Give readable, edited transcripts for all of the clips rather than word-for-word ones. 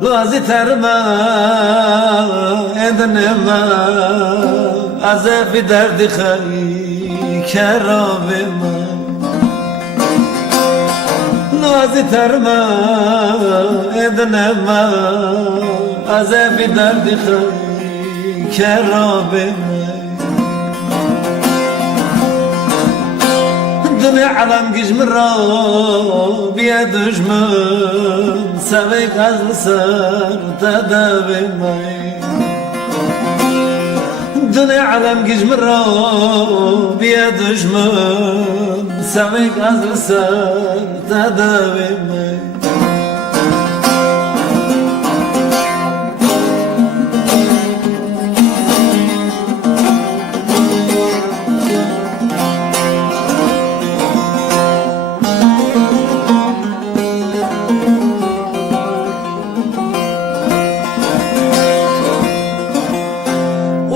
لازی ترما ادنما از فی درد خی کراب من لازی ترما ادنما از فی درد خی کراب من دنیا علم گیجم را بیا دشمن سوی قزل سر تداوی مای دنیا علم گیجم را بیا دشمن سوی قزل سر تداوی مای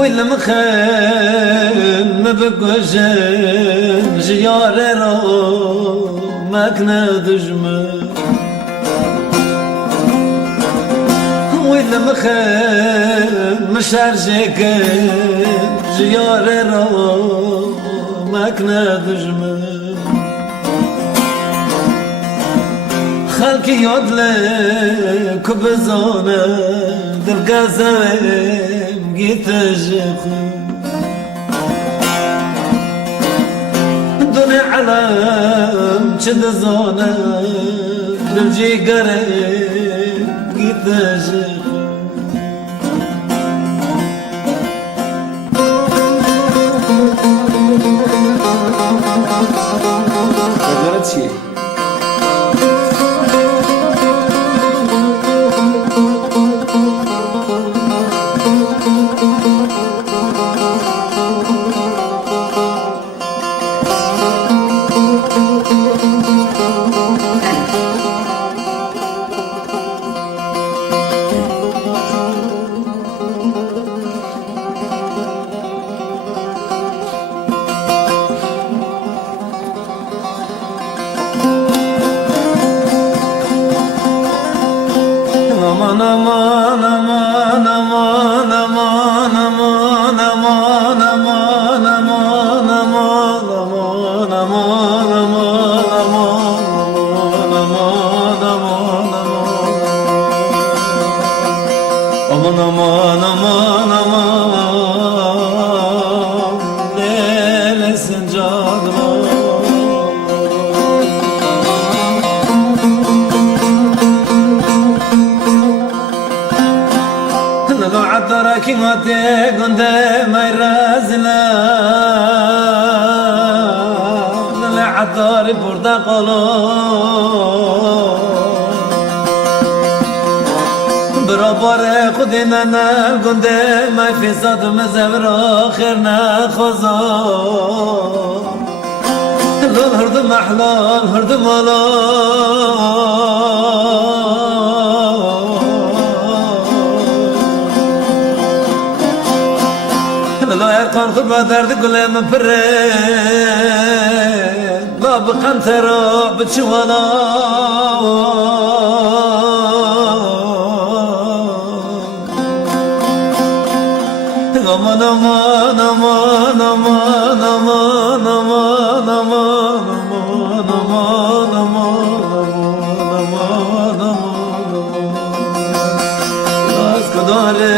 ویلم خیل مبکشم جیاره را مکنه دشمن ویلم خیل مشرشکم جیاره را مکنه دشمن خلکی یادله که بزانه دلگازم گیتجخو دنیا علم چند زانه دل جیگره گیتجخو نظرت چیه؟ aman aman aman aman aman aman aman aman aman aman aman aman aman aman aman leylesin canım لو عطرك ما تكون ما يرازلا لا عطاري برتقالو برابر خودنا نكون ما في صد مزبر آخرنا خزا لو الهرد محلال هرد مالا لا يرقان خربة درد قلي من فرين باب قنترو بتشوالا aman aman aman aman aman aman aman aman aman las kadare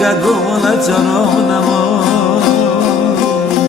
gagona charom namo